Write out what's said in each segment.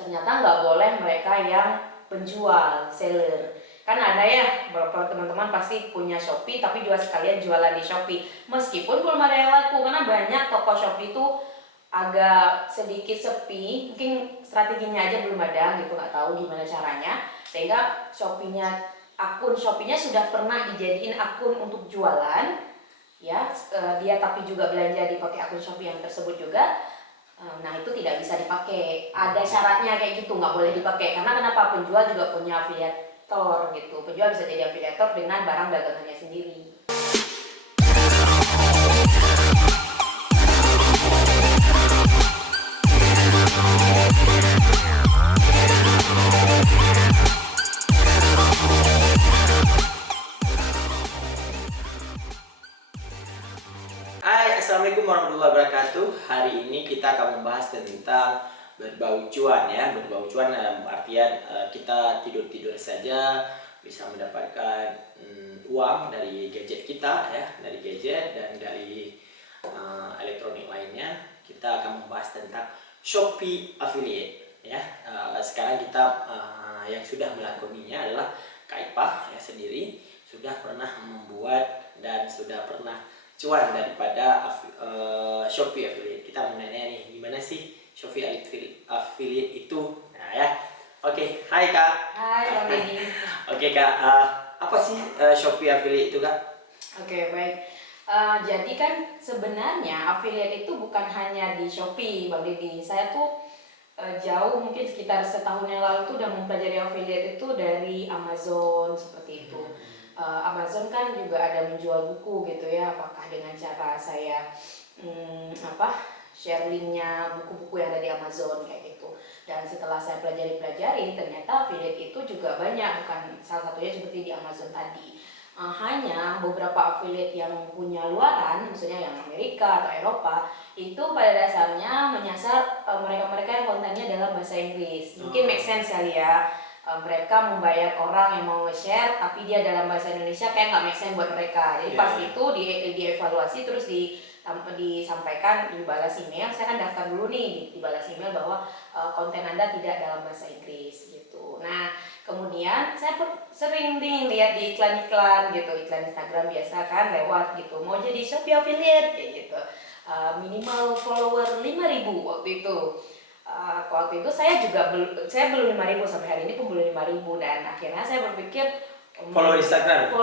ternyata nggak boleh mereka yang penjual, seller. Kan ada ya beberapa teman-teman pasti punya Shopee tapi juga sekalian jualan di Shopee. Meskipun belum ada yang laku karena banyak toko Shopee itu agak sedikit sepi, mungkin strateginya aja belum ada gitu, nggak tahu gimana caranya. Sehingga akun Shopee-nya sudah pernah dijadiin akun untuk jualan, ya dia tapi juga belanja dipakai akun Shopee yang tersebut juga. Nah itu tidak bisa dipakai, ada syaratnya kayak gitu, nggak boleh dipakai. Karena kenapa? Penjual juga punya afiliator gitu, penjual bisa jadi afiliator dengan barang dagangannya sendiri. Hai, Assalamualaikum warahmatullahi wabarakatuh. Hari ini kita akan membahas tentang berbau cuan ya. Berbau cuan dalam artian kita tidur-tidur saja bisa mendapatkan uang dari gadget kita ya, dari gadget dan dari elektronik lainnya. Kita akan membahas tentang Shopee Affiliate ya. Sekarang kita yang sudah melakoninya adalah Kak Ipah ya sendiri, sudah pernah membuat dan sudah pernah cuan daripada Shopee Affiliate. Kita mau nanya nih, gimana sih Shopee Affiliate itu? Nah ya, oke. Hai Kak. Hai Bang Deddy. Oke Kak, apa sih Shopee Affiliate itu Kak? Oke, baik. Jadi kan sebenarnya affiliate itu bukan hanya di Shopee, Bang Deddy. Saya tuh jauh, mungkin sekitar setahun yang lalu tuh udah mempelajari affiliate itu dari Amazon seperti itu. Amazon kan juga ada menjual buku gitu ya, apakah dengan cara saya share linknya buku-buku yang ada di Amazon kayak gitu. Dan setelah saya pelajari ternyata affiliate itu juga banyak, bukan salah satunya seperti di Amazon tadi. Hanya beberapa affiliate yang punya luaran, maksudnya yang Amerika atau Eropa, itu pada dasarnya menyasar mereka-mereka yang kontennya dalam bahasa Inggris. Mungkin make sense kali ya. Mereka membayar orang yang mau nge-share tapi dia dalam bahasa Indonesia kayak nggak make sense buat mereka. Jadi pas itu dievaluasi terus disampaikan, dibalas email. Saya kan daftar dulu nih, dibalas email bahwa konten Anda tidak dalam bahasa Inggris gitu. Nah, kemudian saya sering nih lihat di iklan-iklan gitu, iklan Instagram biasa kan lewat gitu, mau jadi Shopee Affiliate kayak gitu. Minimal follower 5.000 waktu itu. Waktu itu saya belum 5.000 sampai hari ini pun belum 5.000, dan akhirnya saya berpikir Follow Instagram?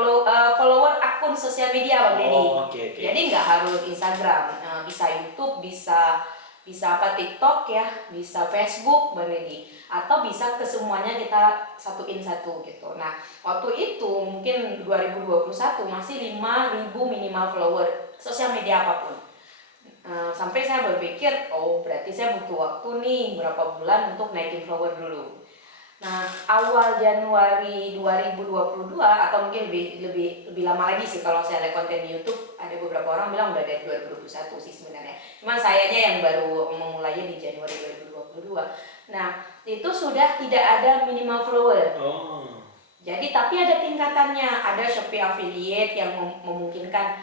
Follower akun sosial media Bang Deddy. Okay. Jadi nggak harus Instagram, bisa YouTube, bisa TikTok ya, bisa Facebook Bang Deddy, atau bisa kesemuanya kita satuin satu gitu. Nah waktu itu mungkin 2021 masih 5.000 minimal follower sosial media apapun. Sampai saya berpikir, oh berarti saya butuh waktu nih berapa bulan untuk naikin follower dulu. Nah, awal Januari 2022 atau mungkin lebih lama lagi sih kalau saya lihat konten di YouTube, ada beberapa orang bilang udah dari 2021 sih sebenarnya. Cuma sayanya yang baru memulainya di Januari 2022. Nah, itu sudah tidak ada minimal follower. Jadi tapi ada tingkatannya, ada Shopee Affiliate yang memungkinkan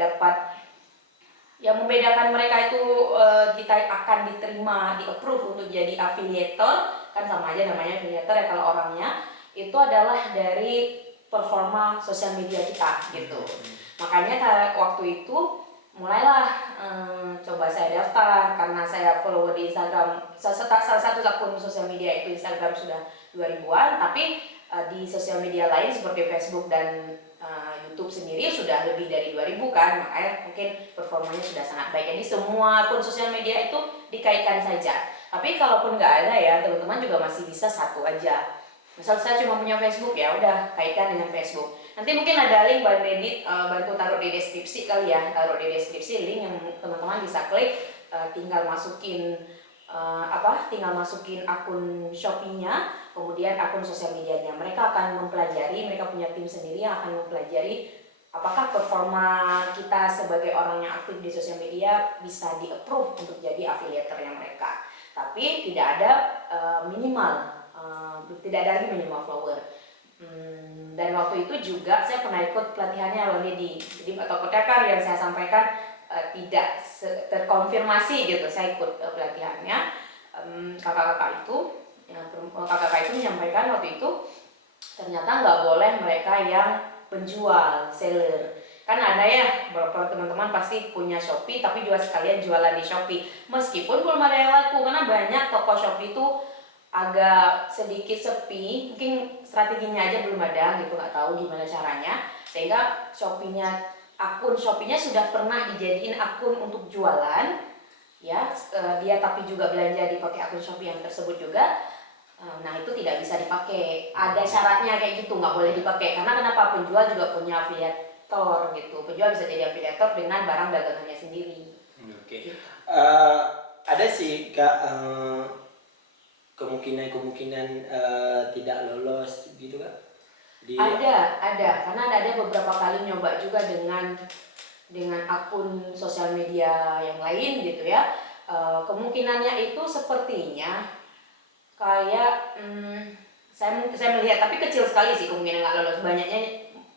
dapat, yang membedakan mereka itu kita akan diterima, di-approve untuk jadi affiliator, kan sama aja namanya affiliator ya kalau orangnya, itu adalah dari performa sosial media kita gitu. Makanya waktu itu mulailah coba saya daftar, karena saya follower di Instagram, salah satu akun sosial media itu Instagram sudah 2000-an, tapi di sosial media lain seperti Facebook dan YouTube sendiri sudah lebih dari 2000 kan, makanya mungkin performanya sudah sangat baik. Jadi semua akun sosial media itu dikaitkan saja. Tapi kalaupun nggak ada ya, teman-teman juga masih bisa satu aja. Misal saya cuma punya Facebook, ya udah kaitkan dengan Facebook. Nanti mungkin ada link Bang Deddy bantu taruh di deskripsi kali ya, taruh di deskripsi link yang teman-teman bisa klik, tinggal masukin akun Shopee-nya, kemudian akun sosial medianya. Mereka akan mempelajari, mereka punya tim sendiri yang akan mempelajari apakah performa kita sebagai orang yang aktif di sosial media bisa di-approve untuk jadi affiliator-nya mereka. Tapi tidak ada tidak ada lagi minimal follower. Dan waktu itu juga saya pernah ikut pelatihannya Bang Deddy. Jadi takutnya kan yang saya sampaikan tidak terkonfirmasi gitu. Saya ikut pelatihannya kakak-kakak itu, kakak itu menyampaikan waktu itu ternyata nggak boleh mereka yang penjual, seller. Kan ada ya beberapa teman-teman pasti punya Shopee tapi juga sekalian jualan di Shopee. Meskipun belum ada yang laku karena banyak toko Shopee itu agak sedikit sepi, mungkin strateginya aja belum ada gitu, nggak tahu gimana caranya. Sehingga akun Shopee-nya sudah pernah dijadiin akun untuk jualan, ya dia tapi juga belanja dipakai akun Shopee yang tersebut juga. Nah itu tidak bisa dipakai, ada syaratnya kayak gitu, nggak boleh dipakai. Karena kenapa? Penjual juga punya afiliator gitu, penjual bisa jadi afiliator dengan barang dagangannya sendiri. Oke. Gitu. Ada sih Kak kemungkinan tidak lolos gitu Kak? Ada, karena ada beberapa kali nyoba juga dengan akun sosial media yang lain gitu ya. Kemungkinannya itu sepertinya kayak saya melihat, tapi kecil sekali sih kemungkinan nggak lolos. Banyaknya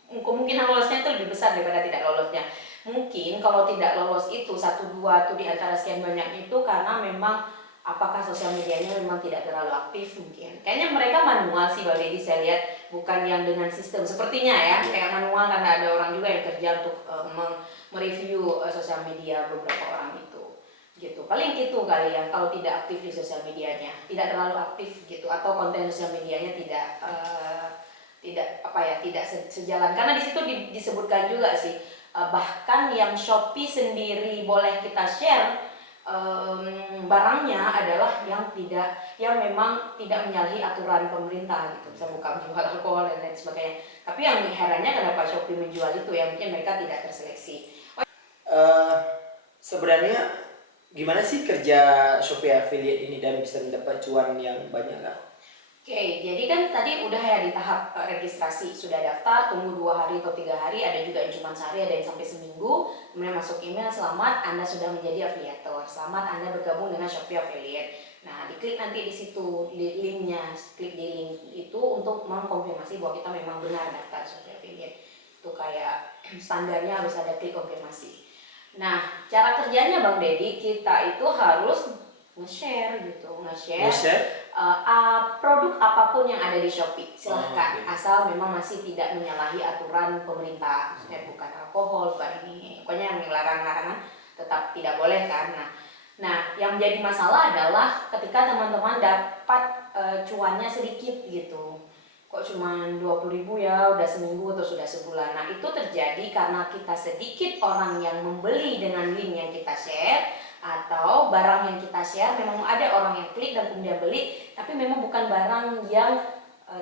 kemungkinan lolosnya itu lebih besar daripada tidak lolosnya. Mungkin kalau tidak lolos itu 1-2 tuh di antara sekian banyak itu karena memang apakah sosial medianya memang tidak terlalu aktif mungkin. Kayaknya mereka manual sih Bang Deddy, saya lihat, bukan yang dengan sistem sepertinya ya. Kayak manual karena ada orang juga yang kerja untuk mereview sosial media beberapa orang itu. Gitu. Paling itu kali ya, kalau tidak aktif di sosial medianya, tidak terlalu aktif gitu, atau konten sosial medianya tidak sejalan, karena di situ disebutkan juga sih bahkan yang Shopee sendiri boleh kita share barangnya adalah yang memang tidak menyalahi aturan pemerintah gitu, bisa buka menjual alkohol dan lain sebagainya. Tapi yang herannya kenapa Shopee menjual itu ya, mungkin mereka tidak terseleksi. Sebenarnya gimana sih kerja Shopee Affiliate ini dan bisa mendapat cuan yang banyak Kak? Oke, jadi kan tadi udah ya di tahap registrasi, sudah daftar, tunggu 2 hari atau 3 hari, ada juga yang cuma sehari, ada yang sampai seminggu, kemudian masuk email, selamat Anda sudah menjadi afiliator, selamat Anda bergabung dengan Shopee Affiliate. Nah, diklik nanti di situ, di linknya, klik di link itu untuk mengkonfirmasi bahwa kita memang benar daftar Shopee Affiliate. Itu kayak standarnya harus ada klik konfirmasi. Nah, cara kerjanya Bang Deddy, kita itu harus nge-share gitu, produk apapun yang ada di Shopee, silahkan, asal memang masih tidak menyalahi aturan pemerintah, maksudnya bukan alkohol, bukan ini, pokoknya yang larangan-larangan tetap tidak boleh kan. Nah, yang menjadi masalah adalah ketika teman-teman dapat cuannya sedikit gitu, kok cuma 20.000 ya, udah seminggu atau sudah sebulan. Nah, itu terjadi karena kita sedikit orang yang membeli dengan link yang kita share, atau barang yang kita share memang ada orang yang klik dan kemudian beli, tapi memang bukan barang yang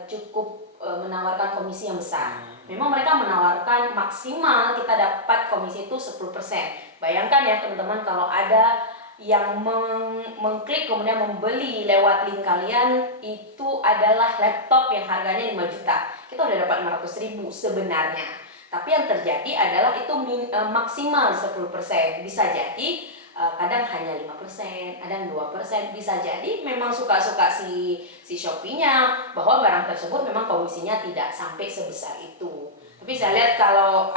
cukup menawarkan komisi yang besar. Memang mereka menawarkan maksimal kita dapat komisi itu 10%. Bayangkan ya teman-teman, kalau ada yang mengklik kemudian membeli lewat link kalian, itu adalah laptop yang harganya 5 juta. Kita udah dapat 500.000 sebenarnya. Tapi yang terjadi adalah itu maksimal 10%. Bisa jadi kadang hanya 5%, kadang 2%, bisa jadi memang suka-suka si Shopee-nya bahwa barang tersebut memang komisinya tidak sampai sebesar itu. Tapi saya lihat kalau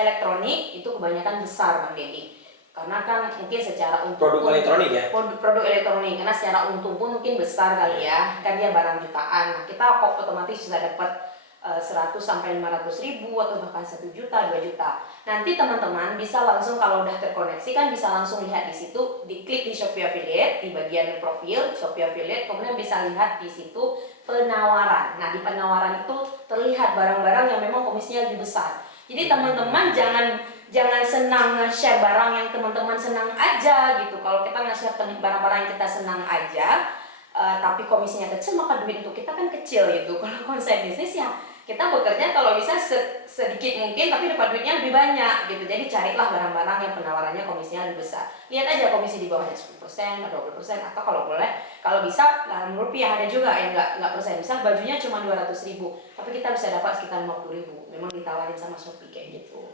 elektronik itu kebanyakan besar Bang Deddy. Karena kan mungkin secara untung Produk elektronik ya? Produk elektronik, karena secara untung pun mungkin besar kali ya, kan dia barang jutaan. Nah, kita otomatis sudah dapat 100 sampai 500.000 atau bahkan 1 juta, 2 juta. Nanti teman-teman bisa langsung, kalau udah terkoneksi kan bisa langsung lihat di situ, diklik di Shopee Affiliate di bagian profil Shopee Affiliate, kemudian bisa lihat di situ penawaran. Nah, di penawaran itu terlihat barang-barang yang memang komisinya lebih besar. Jadi teman-teman jangan senang nge-share barang yang teman-teman senang aja gitu. Kalau kita nge-share barang-barang yang kita senang aja, tapi komisinya kecil, maka duit untuk kita kan kecil gitu. Kalau konsep bisnis ya kita bekerja kalau bisa sedikit mungkin tapi dapat duitnya lebih banyak gitu. Jadi carilah barang-barang yang penawarannya komisinya lebih besar. Lihat aja komisi di bawahnya 10% atau 20%, atau kalau boleh, kalau bisa dalam rupiah. Ada juga yang nggak persen. Misal bajunya cuma 200.000 tapi kita bisa dapat sekitar 50.000. Memang ditawarin sama Shopee kayak gitu.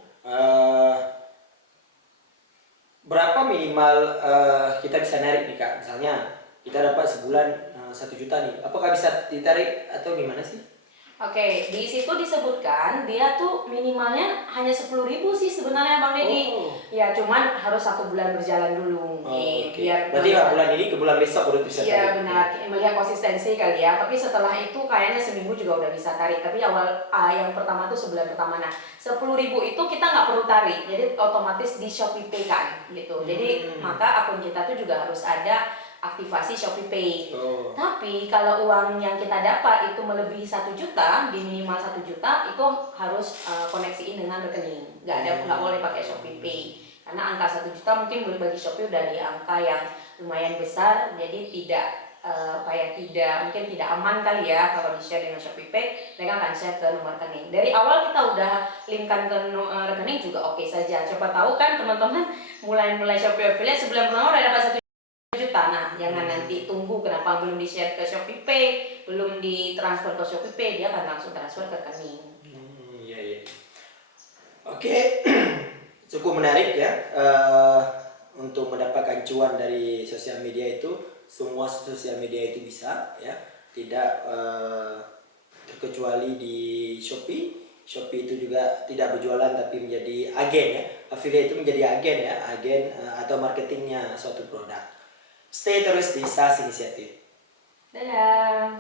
Berapa minimal kita bisa narik nih Kak? Misalnya kita dapat sebulan 1 juta nih, apakah bisa ditarik atau gimana sih? Oke, di situ disebutkan dia tuh minimalnya hanya 10.000 sih sebenarnya Bang Deddy. Oh. Ya cuman harus 1 bulan berjalan dulu Oh, mungkin oke. biar Berarti melihat. bulan ini ke bulan besok udah bisa tarik. Iya benar, melihat konsistensi kali ya. Tapi setelah itu kayaknya seminggu juga udah bisa tarik. Tapi yang pertama tuh sebulan pertama. Nah 10.000 itu kita nggak perlu tarik, jadi otomatis di Shopee Pay kan gitu. Jadi maka akun kita tuh juga harus ada aktivasi Shopee Pay. Oh. Tapi kalau uang yang kita dapat itu melebihi 1 juta, di minimal 1 juta itu harus koneksiin dengan rekening. Nggak boleh pakai Shopee Pay. Karena angka 1 juta mungkin bagi Shopee udah di angka yang lumayan besar, jadi tidak mungkin tidak aman kali ya kalau di-share dengan Shopee Pay. Mereka akan share ke nomor rekening. Dari awal kita udah linkkan ke rekening juga oke saja. Coba tahu kan teman-teman, mulai Shopee Affiliate sebulan pertama udah dapat 1 juta. Nah, jangan nanti tunggu kenapa belum di-share ke Shopee Pay, belum ditransfer ke Shopee Pay, dia akan langsung transfer ke rekening. Iya, iya. Oke, cukup menarik ya. Untuk mendapatkan cuan dari sosial media itu, semua sosial media itu bisa ya, tidak terkecuali di Shopee. Shopee itu juga tidak berjualan tapi menjadi agen ya. Affiliate itu menjadi agen ya, atau marketingnya suatu produk. Stay terus di SAS Inisiatif. Dadah.